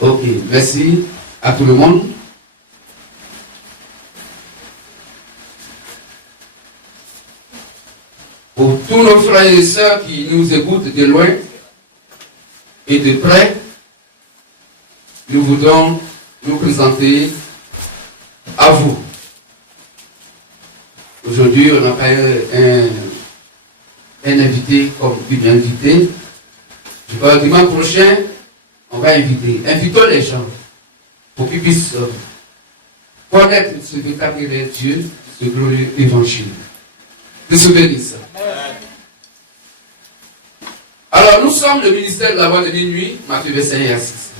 Ok, merci à tout le monde. Pour tous nos frères et sœurs qui nous écoutent de loin et de près, nous voudrons nous présenter à vous. Aujourd'hui, on n'a pas un invité comme une invitée. Je crois que dimanche prochain, on va inviter. Invitons les gens pour qu'ils puissent connaître ce véritable Dieu, ce glorieux évangile. Que se bénisse. Alors, nous sommes le ministère de la voix de minuit, Matthieu 25 et 6.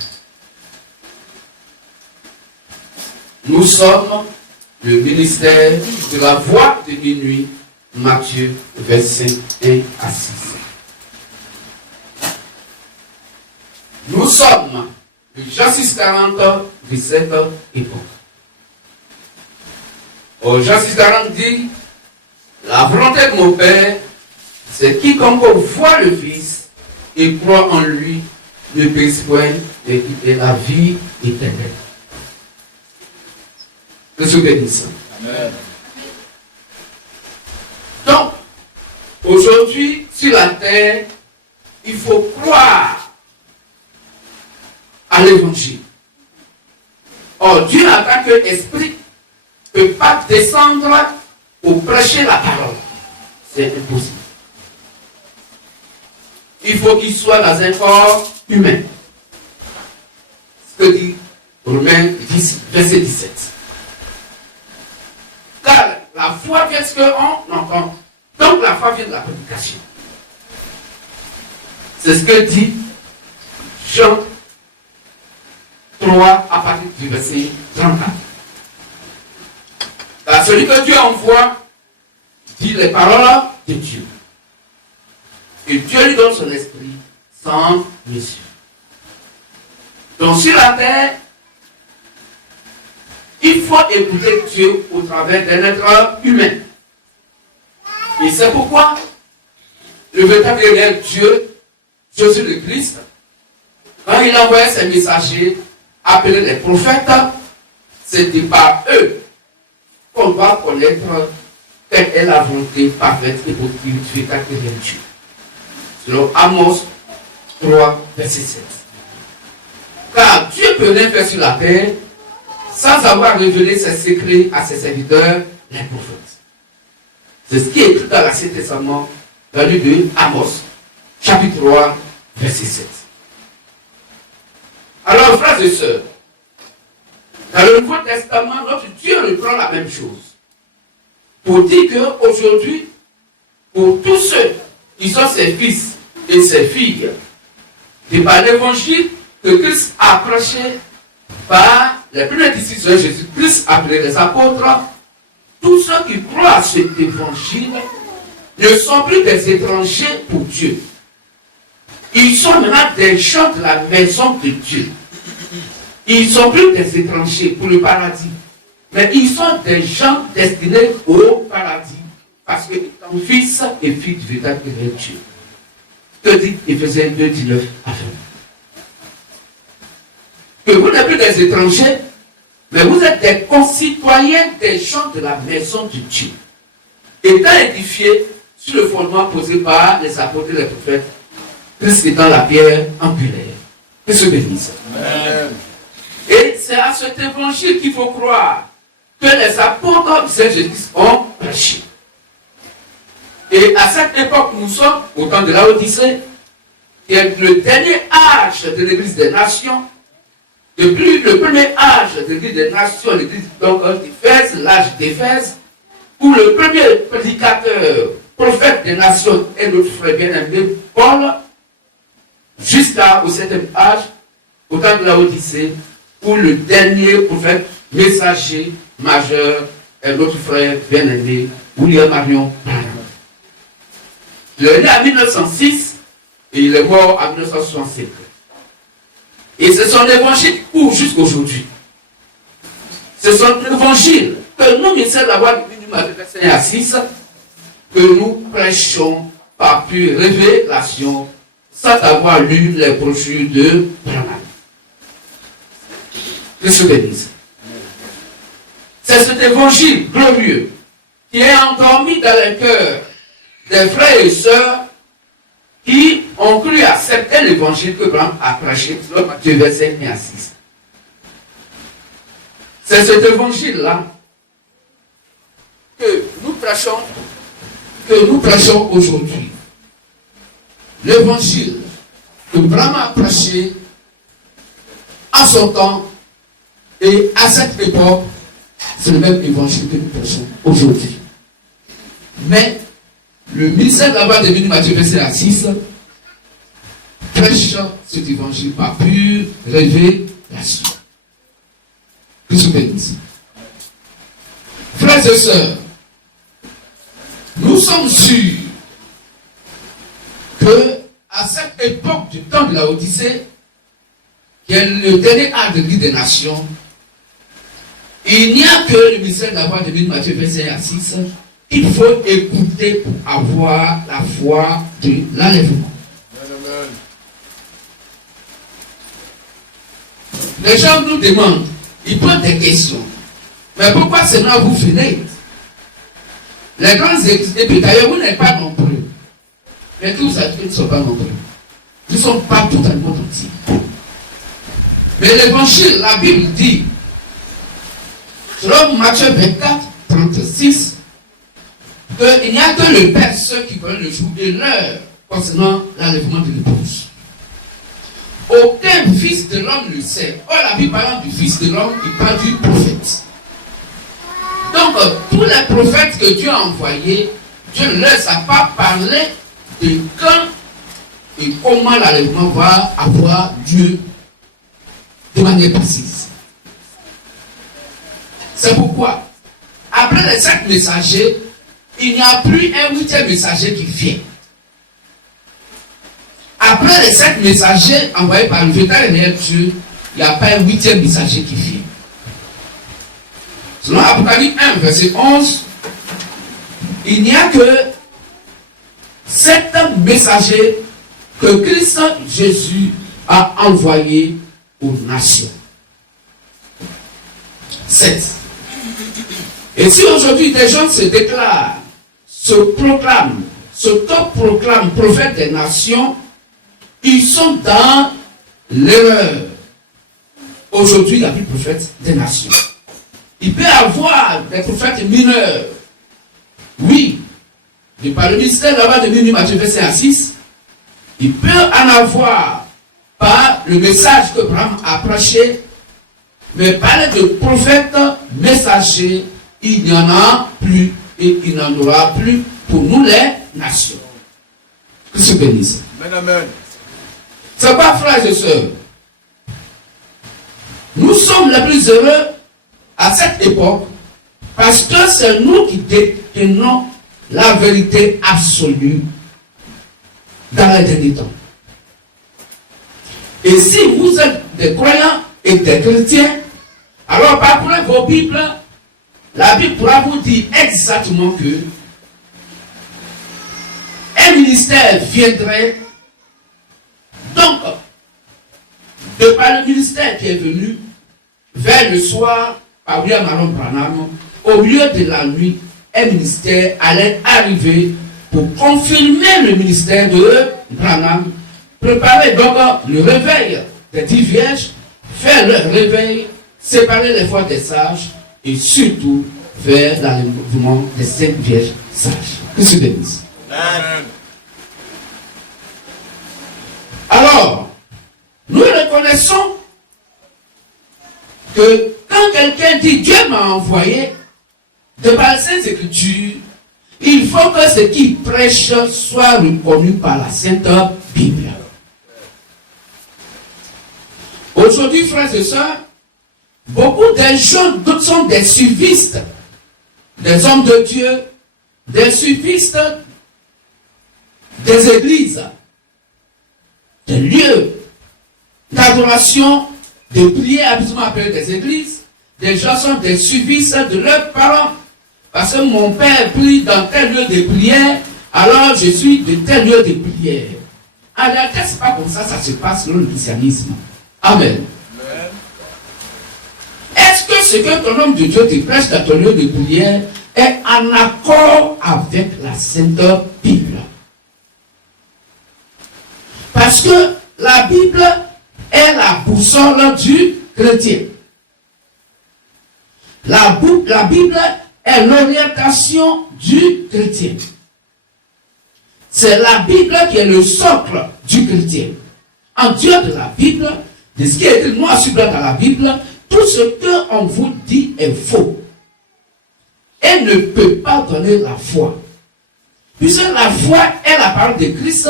Nous sommes le ministère de la voix de minuit, Matthieu 25 et 6. Nous sommes le Jean 6, 40 de cette époque. Au Jean 6, 40 dit, la volonté de mon Père, c'est quiconque voit le Fils et croit en lui ne périsse point, mais qui ait la vie éternelle. Que Dieu bénisse. Amen. Donc, aujourd'hui, sur la terre, il faut croire à l'évangile. Or, Dieu, en tant qu'esprit, ne peut pas descendre pour prêcher la parole. C'est impossible. Il faut qu'il soit dans un corps humain. Ce que dit Romains 10, verset 17. Car la foi vient de ce qu'on entend. Donc la foi vient de la prédication. C'est ce que dit Jean 3 à partir du verset 34. Car celui que Dieu envoie dit les paroles de Dieu. Et Dieu lui donne son esprit sans mesure. Donc sur la terre, il faut écouter Dieu au travers d'un être humain. Et c'est pourquoi le véritable réel Dieu, Jésus le Christ, quand il envoyait ses messagers appelés les prophètes, c'était par eux qu'on doit connaître quelle est la volonté parfaite et positive du véritable réel Dieu. Selon Amos 3, verset 7. Car Dieu peut rien faire sur la terre sans avoir révélé ses secrets à ses serviteurs, les prophètes. C'est ce qui est écrit dans l'Ancien Testament, dans le livre de Amos, chapitre 3, verset 7. Alors, frères et sœurs, dans le Nouveau Testament, notre Dieu reprend la même chose. Pour dire qu'aujourd'hui, pour tous ceux qui sont ses fils et ses filles, et par l'évangile que Christ a prêché par les premiers disciples de Jésus-Christ, appelés les apôtres, tous ceux qui croient à cet évangile ne sont plus des étrangers pour Dieu. Ils sont maintenant des gens de la maison de Dieu. Ils ne sont plus des étrangers pour le paradis, mais ils sont des gens destinés au paradis. Parce que ton fils et fille du véritable Dieu. Que dit Éphésiens 2, 19 à 20. Que vous n'êtes plus des étrangers, mais vous êtes des concitoyens des gens de la maison de Dieu. Étant édifiés sur le fondement posé par les apôtres et les prophètes, Christ étant la pierre angulaire. Que se bénisse. Amen. Et c'est à cet évangile qu'il faut croire que les apôtres de Jésus ont prêché. Et à cette époque, nous sommes au temps de la Odyssée, qui est le dernier âge de l'Église des Nations. Depuis le premier âge de l'Église des Nations, l'Église d'Éphèse, l'âge d'Éphèse, où le premier prédicateur, prophète des nations est notre frère bien-aimé Paul, jusqu'au 7e âge, au temps de la Odyssée, où le dernier prophète messager majeur est notre frère bien-aimé William Marion Branham. Il est né en 1906 et il est mort en 1965. Et c'est son évangile pour jusqu'aujourd'hui. C'est son évangile que nous, ministères de la voix du minimum de Verset à 6, que nous prêchons par pure révélation sans avoir lu les brochures de Branham. se bénisse. C'est cet évangile glorieux qui est endormi dans le cœur des frères et sœurs qui ont cru accepter l'évangile que Abraham a prêché dans Matthieu verset 1 à 6. C'est cet évangile-là que nous prêchons aujourd'hui. L'évangile que Abraham a prêché en son temps et à cette époque, c'est le même évangile que nous prêchons aujourd'hui. Mais le ministère de la voix de Matthieu verset à 6 prêche cet évangile par pure révélation. Que se bénisse. Frères et sœurs, nous sommes sûrs que à cette époque du temps de la Odyssée, qui est le dernier acte de vie des nations, il n'y a que le ministère de la voix de Matthieu verset à 6 qu'il faut écouter pour avoir la foi de l'enlèvement. Les gens nous demandent, ils posent des questions. Mais pourquoi seulement vous venez? Les grandes églises, et puis d'ailleurs vous n'êtes pas nombreux. Mais tous ne sont pas nombreux. Nous sommes partout dans le monde entier. Mais l'évangile, la Bible dit, selon Matthieu 24, 36, qu'il n'y a que le Père seul qui connaît le jour et l'heure concernant l'enlèvement de l'épouse. Aucun fils de l'homme ne le sait. Or, la Bible parlant du fils de l'homme, il parle du prophète. Donc, tous les prophètes que Dieu a envoyés, Dieu ne leur a pas parlé de quand et comment l'enlèvement va avoir lieu de manière précise. C'est pourquoi, après les 5 messagers, il n'y a plus un 8e messager qui vient. Après les 5 messagers envoyés par le vétérinaire Dieu, il n'y a pas un 8e messager qui vient. Selon Apocalypse 1, verset 11, il n'y a que 7 messagers que Christ Jésus a envoyés aux nations. 7. Et si aujourd'hui des gens se déclarent, s'autoproclament prophètes des nations, ils sont dans l'erreur. Aujourd'hui, il n'y a plus de prophètes des nations. Il peut y avoir des prophètes mineurs. Oui. Et par le ministère là-bas de Matthieu verset à 6, il peut en avoir par le message que Abraham a prêché, mais parler de prophètes messagers, il n'y en a plus et il n'en aura plus pour nous les nations. Que se bénisse. Amen. C'est pas, frères et sœurs. Nous sommes les plus heureux à cette époque parce que c'est nous qui détenons la vérité absolue dans les derniers temps. Et si vous êtes des croyants et des chrétiens, alors parcourez vos Bibles. La Bible pourra vous dire exactement que un ministère viendrait. Donc, de par le ministère qui est venu, vers le soir, par William Marion Branham, au milieu de la nuit, un ministère allait arriver pour confirmer le ministère de Branham, préparer donc le réveil des 10 vierges, faire le réveil, séparer les voix des sages et surtout faire l'enlèvement des 5 vierges sages. Que se bénisse. Amen. Alors, nous reconnaissons que quand quelqu'un dit Dieu m'a envoyé, de par les Saintes Écritures, il faut que ce qu'il prêche soit reconnu par la Sainte Bible. Aujourd'hui, frères et sœurs, beaucoup de gens sont des suivistes, des hommes de Dieu, des suivistes des églises, des lieux d'adoration, de prière, habituellement appelés des églises. Des gens sont des suivistes de leurs parents. Parce que mon père prie dans tel lieu de prière, alors je suis de tel lieu de prière. En réalité, ce n'est pas comme ça se passe dans le christianisme. Amen. ce que ton homme de Dieu te prêche dans ton lieu de prière est en accord avec la Sainte Bible. Parce que la Bible est la boussole du chrétien. La Bible est l'orientation du chrétien. C'est la Bible qui est le socle du chrétien. En Dieu de la Bible, de ce qui est écrit noir sur blanc dans la Bible, tout ce qu'on vous dit est faux. Et ne peut pas donner la foi. Puisque la foi est la parole de Christ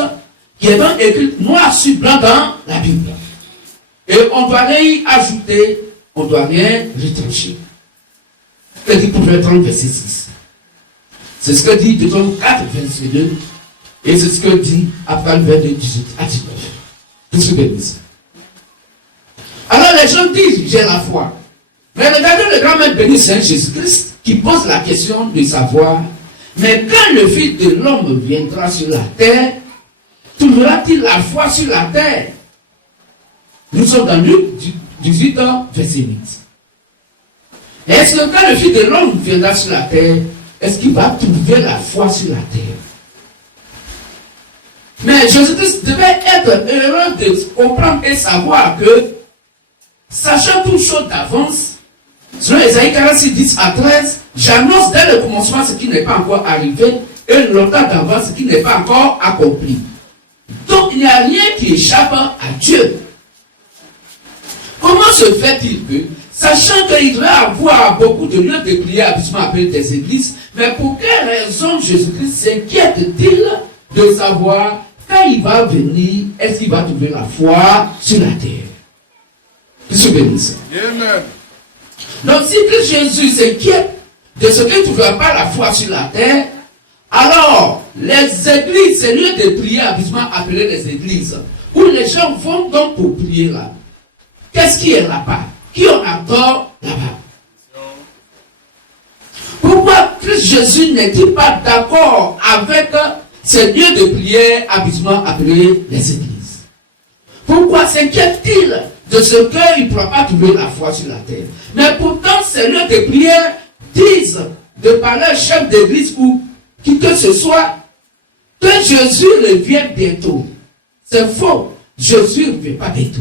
qui est donc écrite noir sur blanc dans la Bible. Et on doit rien y ajouter, on doit rien retrancher. C'est ce que dit Proverbe 30, verset 6. C'est ce que dit Deutéronome 4, verset 2. Et c'est ce que dit Apocalypse 22, 18 à 19. Tout ce que bénisse. Alors les gens disent, j'ai la foi. Mais regardez le grand maître béni Saint Jésus-Christ qui pose la question de savoir, mais quand le Fils de l'homme viendra sur la terre, trouvera-t-il la foi sur la terre? Nous sommes dans Luc 18, verset 8. Est-ce que quand le Fils de l'homme viendra sur la terre, est-ce qu'il va trouver la foi sur la terre? Mais Jésus-Christ devait être heureux de comprendre et savoir que, sachant toutes choses d'avance, selon Ésaïe 46, 10 à 13, j'annonce dès le commencement ce qui n'est pas encore arrivé et longtemps d'avance ce qui n'est pas encore accompli. Donc il n'y a rien qui échappe à Dieu. Comment se fait-il que, sachant qu'il devrait avoir beaucoup de lieux de prière habituellement appelés des églises, mais pour quelle raison Jésus-Christ s'inquiète-t-il de savoir quand il va venir, est-ce qu'il va trouver la foi sur la terre? Qu'il se bénisse. Amen. Donc si Christ Jésus s'inquiète de ce qu'il ne trouvera pas la foi sur la terre, alors les églises, ces lieux de prière habituellement appelés les églises, où les gens vont donc pour prier là, qu'est-ce qui est là-bas? Qui on adore là-bas? Pourquoi Christ Jésus n'est-il pas d'accord avec ces lieux de prière habituellement appelés les églises? Pourquoi s'inquiète-t-il de ce qu'il ne pourra pas trouver la foi sur la terre? Mais pourtant, ces lieux de prière disent de par leur chef d'église ou qui que ce soit que Jésus revient bientôt. C'est faux. Jésus ne revient pas bientôt.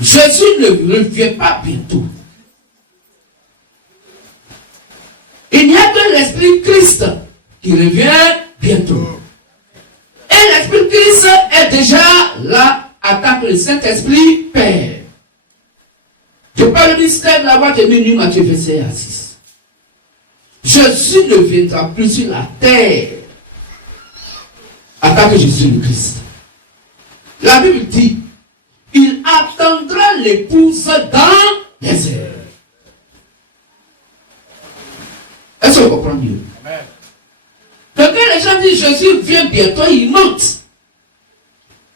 Jésus ne revient pas bientôt. Il n'y a que l'Esprit Christ qui revient bientôt. Et l'Esprit Christ est déjà là, en tant que le Saint-Esprit Père. Je parle du mystère de la voix de minuit, Matthieu verset 6. Jésus ne viendra plus sur la terre en tant que Jésus le Christ. La Bible dit, il attendra l'épouse dans les airs. Est-ce qu'on comprend mieux? Amen. Donc quand les gens disent Jésus vient bientôt, ils mentent.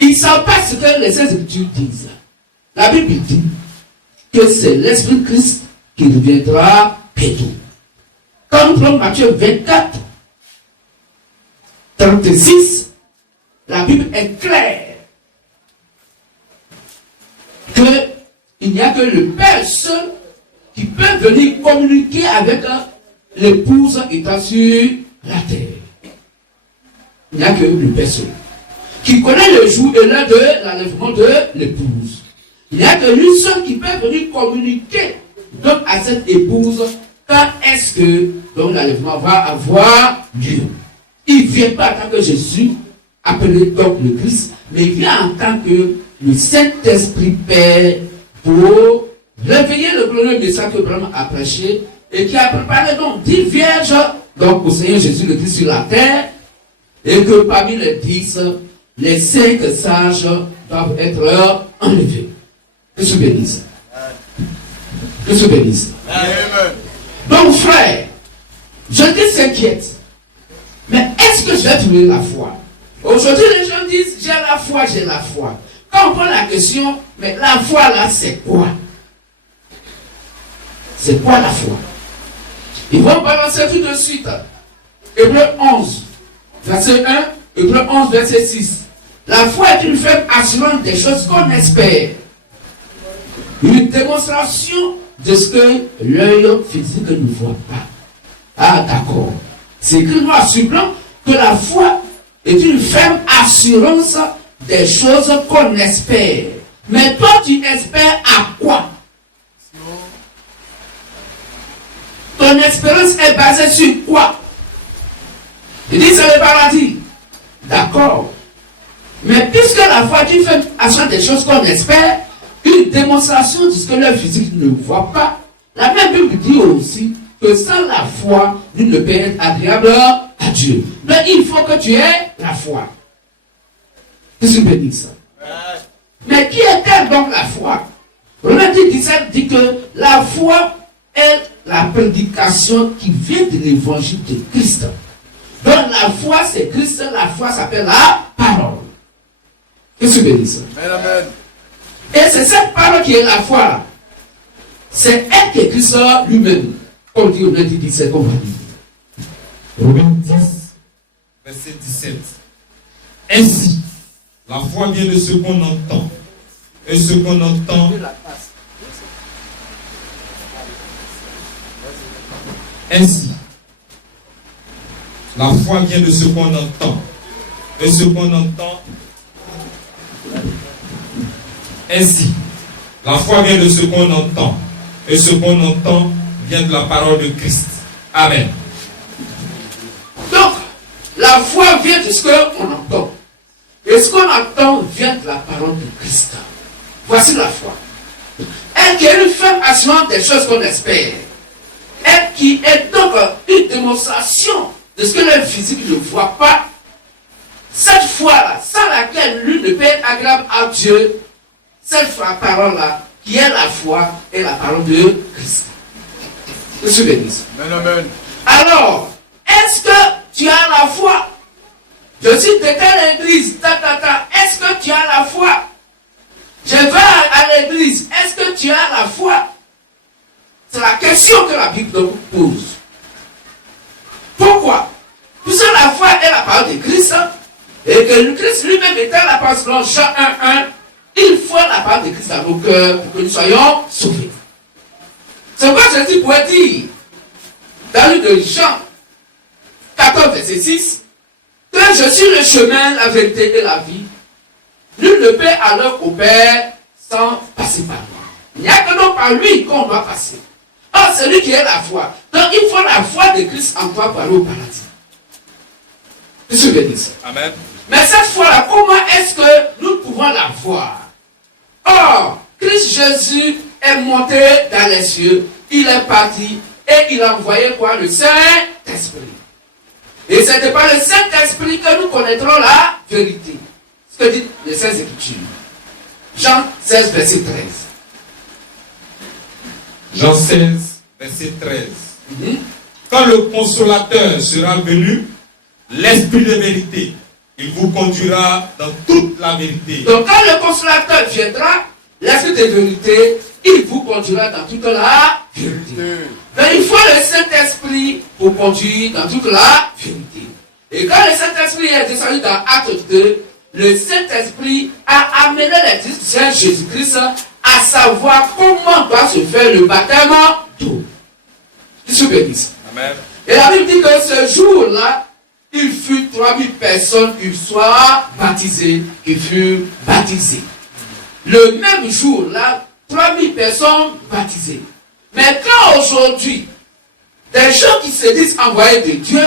Ils ne savent pas ce que les Écritures disent. La Bible dit que c'est l'Esprit Christ qui reviendra bientôt. Quand nous prenons Matthieu 24, 36, la Bible est claire qu'il n'y a que le Père seul qui peut venir communiquer avec l'épouse étant sur la terre. Il n'y a que le Père seul qui connaît le jour et l'heure de l'enlèvement de l'épouse. Il n'y a que lui seul qui peut venir communiquer donc à cette épouse quand est-ce que donc l'enlèvement va avoir lieu. Il ne vient pas en tant que Jésus, appelé donc le Christ, mais il vient en tant que le Saint-Esprit Père pour réveiller le glorieux message que Abraham a prêché et qui a préparé donc 10 vierges donc au Seigneur Jésus le Christ sur la terre, et que parmi les 10, les 5 sages doivent être enlevés. Que se bénisse. Que se bénisse. Donc frère, je te s'inquiète. Mais est-ce que je vais trouver la foi? Aujourd'hui les gens disent j'ai la foi, j'ai la foi. Quand on prend la question, mais la foi là c'est quoi? C'est quoi la foi? Ils vont balancer tout de suite. Hébreux 11, verset 1, Hébreux 11, verset 6. La foi est une ferme assurance des choses qu'on espère. une démonstration de ce que l'œil physique ne voit pas. Ah, d'accord. C'est écrit noir sur blanc que la foi est une ferme assurance des choses qu'on espère. Mais toi, tu espères à quoi? Ton espérance est basée sur quoi? Il dit c'est le paradis. D'accord. Mais puisque la foi, tu fais assurance des choses qu'on espère, une démonstration de ce que l'œil physique ne voit pas. La même Bible dit aussi que sans la foi, nul ne peut être agréable à Dieu. Mais il faut que tu aies la foi. Qu'est-ce que tu peux dire ça? Mais qui est-elle donc la foi? Romains 17 dit que la foi est la prédication qui vient de l'évangile de Christ. Donc la foi c'est Christ, la foi s'appelle la parole. Qu'est-ce que tu peux dire ça? Amen. Et c'est cette parole qui est la foi. C'est elle qui est Christ lui-même. Comme dit Romains 17, comme on dit. Romains 10, verset 17. Ainsi, la foi vient de ce qu'on entend. Et ce qu'on entend. Ainsi, la foi vient de ce qu'on entend. Et ce qu'on entend. Ainsi, la foi vient de ce qu'on entend. Et ce qu'on entend vient de la parole de Christ. Amen. Donc, la foi vient de ce qu'on entend. Et ce qu'on entend vient de la parole de Christ. Voici la foi. Elle qui est une ferme assurance des choses qu'on espère. Elle qui est donc une démonstration de ce que l'œil physique ne voit pas. Cette foi-là, sans laquelle lui ne peut être agréable à Dieu, cette parole-là, qui est la foi, est la parole de Christ. Qu'est-ce que je dis? Amen. Alors, est-ce que tu as la foi? Je suis de telle église, est-ce que tu as la foi? Je vais à l'église, est-ce que tu as la foi? C'est la question que la Bible nous pose. Pourquoi? Puisque la foi est la parole de Christ, et que le Christ lui-même était la parole selon Jean 1:1, il faut la parole de Christ dans nos cœurs pour que nous soyons sauvés. C'est pourquoi Jésus pourrait dire, dans le livre de Jean 14, verset 6, que je suis le chemin, la vérité et la vie. Nul ne peut alors au Père sans passer par moi. Il n'y a que donc par lui qu'on doit passer. Or, c'est lui qui est la foi. Donc, il faut la foi de Christ en toi pour aller au paradis. Qu'est-ce que je veux dire ça? Amen. Mais cette foi-là, comment est-ce que nous pouvons la voir? Or, Christ Jésus est monté dans les cieux, il est parti et il a envoyé quoi? Le Saint-Esprit. Et ce n'est pas le Saint-Esprit que nous connaîtrons la vérité. Ce que dit les Saintes Écritures. Jean 16, verset 13. Jean 16, verset 13. Quand le consolateur sera venu, l'esprit de vérité, il vous conduira dans toute la vérité. Donc quand le consolateur viendra, l'esprit de vérité, il vous conduira dans toute la vérité. Mais il faut le Saint-Esprit pour conduire dans toute la vérité. Et quand le Saint-Esprit est descendu dans Acte 2, le Saint-Esprit a amené les disciples de Jésus-Christ à savoir comment doit se faire le baptême d'eau. Qu'est-ce que je dis? Amen. Et la Bible dit que ce jour-là, il fut 3000 personnes qui soient baptisées, qui furent baptisées. Le même jour-là, 3000 personnes baptisées. Mais quand aujourd'hui, des gens qui se disent envoyés de Dieu,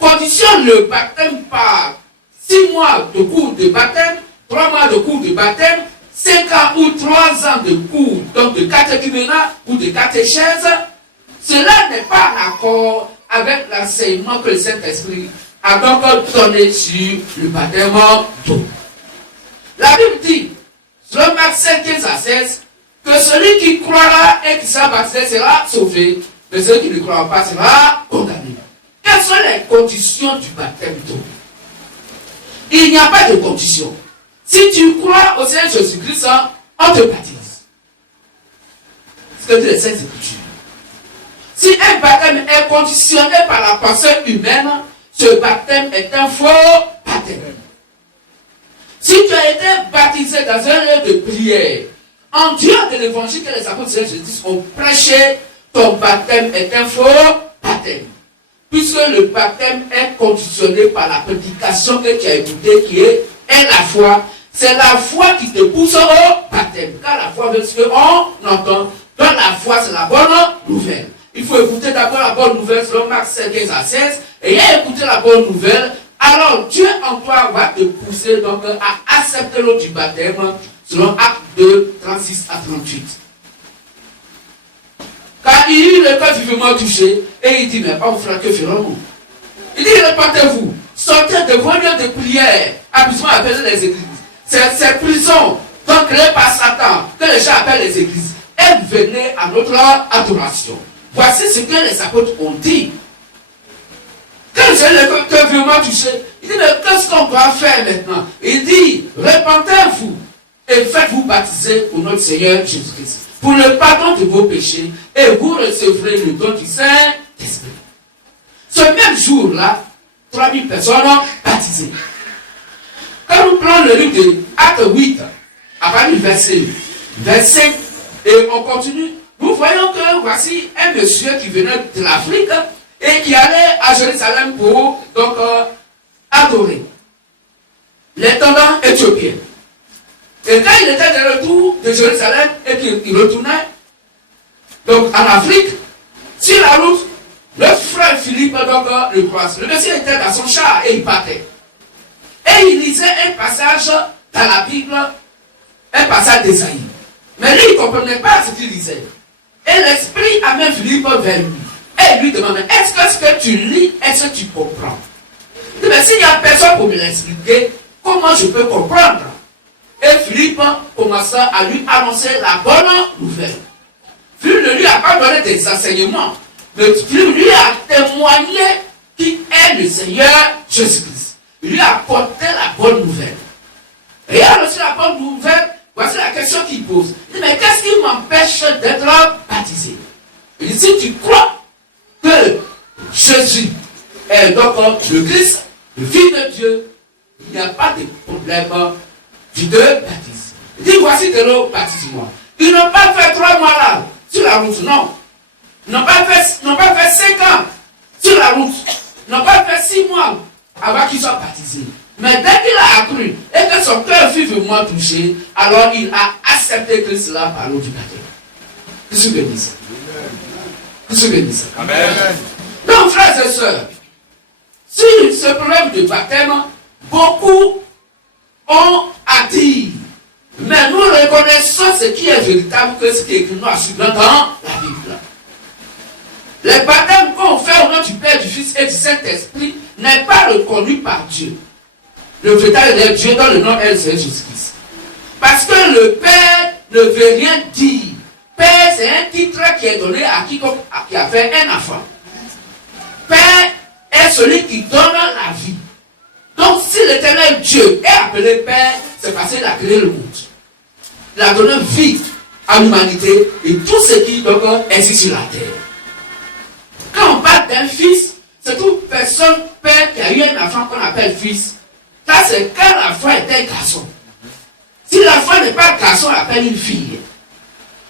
conditionnent le baptême par 6 mois de cours de baptême, 3 mois de cours de baptême, 5 ans ou 3 ans de cours, donc de catéchuménat ou de catéchèse, cela n'est pas en accord avec l'enseignement que le Saint-Esprit a donc donné sur le baptême d'eau. La Bible dit, selon Marc 5, 15 à 16, que celui qui croira et qui sera baptisé sera sauvé, mais celui qui ne croira pas sera condamné. Quelles sont les conditions du baptême d'eau? Il n'y a pas de condition. Si tu crois au Seigneur Jésus-Christ, on te baptise. C'est ce que dit les Saintes Écritures. Si un baptême est conditionné par la pensée humaine, ce baptême est un faux baptême. Si tu as été baptisé dans un lieu de prière, En dehors de l'évangile que les apôtres de Jésus ont prêché, ton baptême est un faux baptême. Puisque le baptême est conditionné par la prédication que tu as écoutée, qui est la foi. C'est la foi qui te pousse au baptême. Car la foi veut ce qu'on entend. Dans la foi, c'est la bonne nouvelle. Il faut écouter d'abord la bonne nouvelle selon Marc 5, 15 à 16. Et ayant écouté la bonne nouvelle, alors Dieu en toi va te pousser donc à accepter l'eau du baptême selon Acte 2, 36 à 38. Car il eut le cœur vivement touché et il dit, mais oh frère, que ferons-nous? Il dit, répentez-vous, sortez de vos lieux de prière, abusement appelé les églises. Ces prisons, donc créées par Satan, que les gens appellent les églises, et venez à notre adoration. Voici ce que les apôtres ont dit. Quand j'ai le cœur vivement touché, il dit, mais qu'est-ce qu'on doit faire maintenant? Il dit, répentez-vous et faites-vous baptiser au nom du Seigneur Jésus-Christ pour le pardon de vos péchés et vous recevrez le don du Saint-Esprit. Ce même jour-là, 3000 personnes baptisées. Quand nous prenons le livre de Acte 8, à partir du verset 25, et on continue, nous voyons que voici un monsieur qui venait de l'Afrique et qui allait à Jérusalem pour donc adorer l'intendant éthiopien. Et quand il était de retour de Jérusalem et qu'il retournait donc en Afrique, sur la route, le frère Philippe donc le croise. Le monsieur était dans son char et il partait. Et il lisait un passage dans la Bible, un passage d'Ésaïe. Mais lui, il ne comprenait pas ce qu'il lisait. Et l'Esprit amène Philippe vers lui. Et il lui demande, est-ce que ce que tu lis, est-ce que tu comprends? Il dit, mais s'il n'y a personne pour me l'expliquer, comment je peux comprendre? Et Philippe commença à lui annoncer la bonne nouvelle. Philippe ne lui a pas donné des enseignements, mais Philippe lui a témoigné qui est le Seigneur Jésus-Christ. Il lui a apporté la bonne nouvelle. Et il a reçu la bonne nouvelle. Voici la question qu'il pose. Il dit, mais qu'est-ce qui m'empêche d'être baptisé? Il dit, si tu crois que Jésus est donc le Christ, le Fils de Dieu, il n'y a pas de problème, tu te baptises. Il dit, voici de l'eau, baptise-moi. Ils n'ont pas fait 3 mois là, sur la route, non. Ils n'ont pas fait 5 ans sur la route. Ils n'ont pas fait 6 mois avant qu'ils soient baptisés. Mais dès qu'il a appris et que son cœur fut vraiment touché, alors il a accepté Christ là par l'eau du baptême. Que Dieu bénisse. Que Dieu bénisse. Amen. Donc, frères et sœurs, sur ce problème de baptême, beaucoup ont à dire. Mais nous reconnaissons ce qui est véritable que ce qui est écrit noir sur blanc dans la Bible. Le baptême qu'on fait au nom du Père, du Fils et du Saint-Esprit n'est pas reconnu par Dieu. Le véritable Dieu dans le nom de Jésus-Christ. Parce que le Père ne veut rien dire. Père, c'est un titre qui est donné à quiconque qui a fait un enfant. Père est celui qui donne la vie. Donc, si l'éternel Dieu est appelé Père, c'est parce qu'il a créé le monde. Il a donné vie à l'humanité et tout ce qui donc existe sur la terre. Quand on parle d'un fils, c'est toute personne, père, qui a eu un enfant qu'on appelle fils. Ça, c'est quand l'enfant était un garçon. Si l'enfant n'est pas un garçon, on appelle une fille.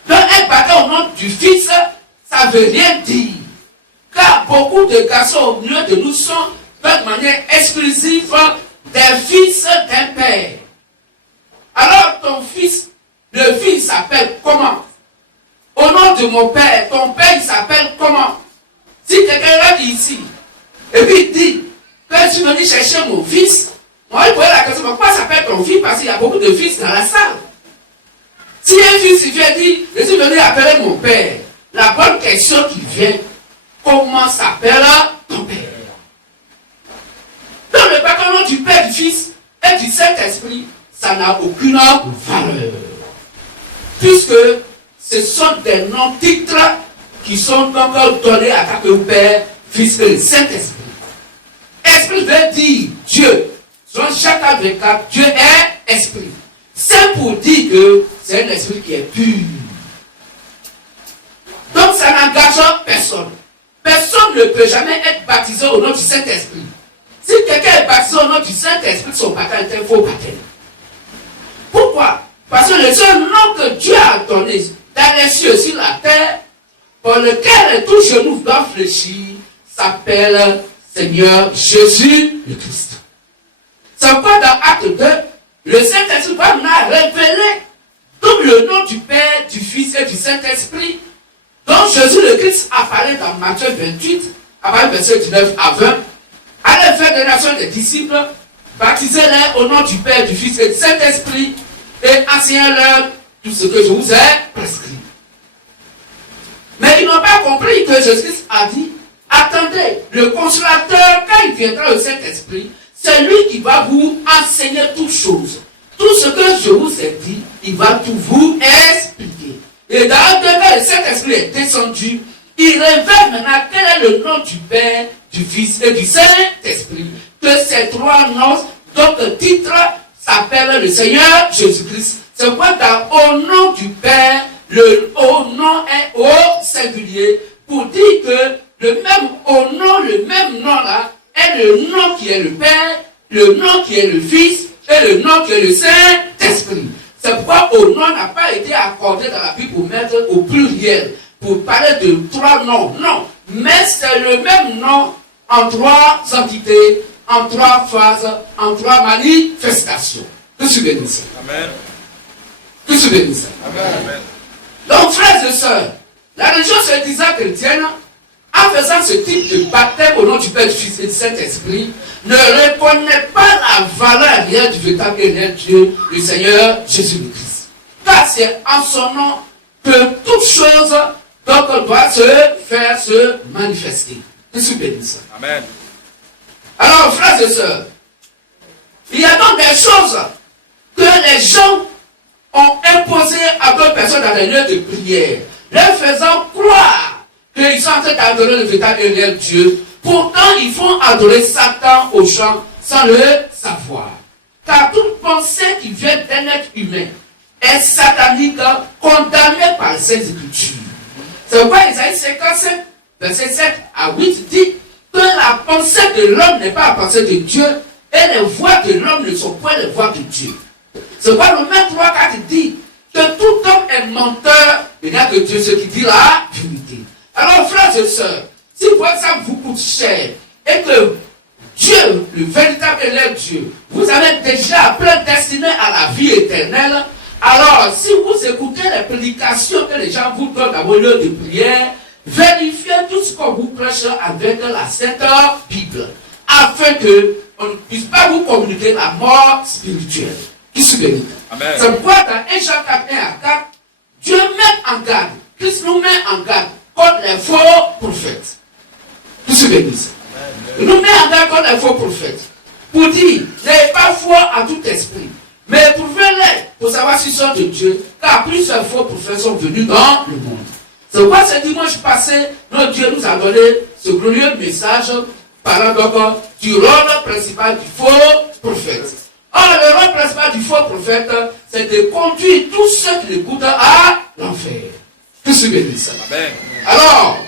Donc, un baptême au nom du fils, ça ne veut rien dire. Car beaucoup de garçons au milieu de nous sont, de manière exclusive, des fils d'un père. Alors, ton fils, le fils s'appelle comment? Au nom de mon père, ton père, il s'appelle comment? Si quelqu'un rentre ici, et puis il dit, quand je suis venu chercher mon fils, moi, il pose la question, pourquoi s'appelle ton fils? Parce qu'il y a beaucoup de fils dans la salle. Si un fils il vient dire, je suis venu appeler mon père, la bonne question qui vient, comment s'appelle ton père? Dans le baptême du Père, du Fils et du Saint-Esprit, ça n'a aucune valeur. Puisque ce sont des noms-titres qui sont donc donnés à chaque Père, Fils et Saint-Esprit. Esprit veut dire Dieu. Selon Jacques 24, Dieu est esprit. C'est pour dire que c'est un esprit qui est pur. Donc ça n'engage personne. Personne ne peut jamais être baptisé au nom du Saint-Esprit. Si quelqu'un est baptisé au nom du Saint-Esprit, son baptême est un faux baptême. Pourquoi? Parce que le seul nom que Dieu a ordonné dans les cieux, sur la terre, pour lequel tout genou doit fléchir, s'appelle Seigneur Jésus le Christ. C'est pourquoi dans Acte 2, le Saint-Esprit va nous révéler tout le nom du Père, du Fils et du Saint-Esprit, dont Jésus le Christ apparaît dans Matthieu 28, à partir du verset 19 à 20. Allez faire des nations des disciples, baptisez-les au nom du Père, du Fils et du Saint-Esprit, et enseignez-leur tout ce que je vous ai prescrit. Mais ils n'ont pas compris que Jésus-Christ a dit, attendez, le consolateur, quand il viendra le Saint-Esprit, c'est lui qui va vous enseigner toutes choses. Tout ce que je vous ai dit, il va tout vous expliquer. Et dans le cas, le Saint-Esprit est descendu, il révèle maintenant quel est le nom du Père, du Fils et du Saint-Esprit. Que ces trois noms, d'autres titres, s'appellent le Seigneur Jésus-Christ. C'est pourquoi dans au nom du Père, le au nom est au singulier, pour dire que le même nom là, est le nom qui est le Père, le nom qui est le Fils et le nom qui est le Saint-Esprit. C'est pourquoi au nom n'a pas été accordé dans la Bible pour mettre au pluriel, pour parler de trois noms. Non, mais c'est le même nom en trois entités, en trois phases, en trois manifestations. Que se bénisse. Amen. Que se bénisse. Amen. Donc, frères et sœurs, la religion se disant chrétienne, en faisant ce type de baptême au nom du Père, du Fils et du Saint-Esprit, ne reconnaît pas la valeur réelle du véritable et réel Dieu, le Seigneur Jésus-Christ. Car c'est en son nom que toute chose donc doit se manifester. Que se bénisse. Amen. Alors, frères et sœurs, il y a donc des choses que les gens ont imposées à d'autres personnes dans les lieux de prière, leur faisant croire qu'ils sont en train d'adorer le véritable et réel Dieu. Pourtant, ils font adorer Satan au champ sans le savoir. Car toute pensée qui vient d'un être humain est satanique, condamnée par les Saintes Écritures. C'est pourquoi Isaïe 57, verset 7 à 8 dit que la pensée de l'homme n'est pas la pensée de Dieu et les voies de l'homme ne sont point les voies de Dieu. C'est pourquoi Romains 3, 4 dit que tout homme est menteur, il n'y a que Dieu ce qui dit la vérité. Alors, frères et sœurs, si ça vous coûte cher et que Dieu, le véritable et réel Dieu, vous avez déjà prédestiné à la vie éternelle, alors si vous écoutez les prédications que les gens vous donnent dans vos lieux de prière, vérifiez tout ce qu'on vous prêche avec la Sainte Bible, afin que on ne puisse pas vous communiquer la mort spirituelle. Qui se bénit. C'est pourquoi dans 1 Jean 4, 1 à 4, Dieu met en garde, Christ nous met en garde contre les faux prophètes. Qui se bénissent. Il nous met en garde contre les faux prophètes. Pour dire, n'ayez pas foi à tout esprit, mais éprouvez-les pour savoir s'ils sont de Dieu, car plusieurs faux prophètes sont venus dans le monde. C'est pourquoi ce dimanche passé, notre Dieu nous a donné ce glorieux message parlant donc du rôle principal du faux prophète. Or, le rôle principal du faux prophète, c'est de conduire tous ceux qui l'écoutent à l'enfer. Que se bénisse. Alors,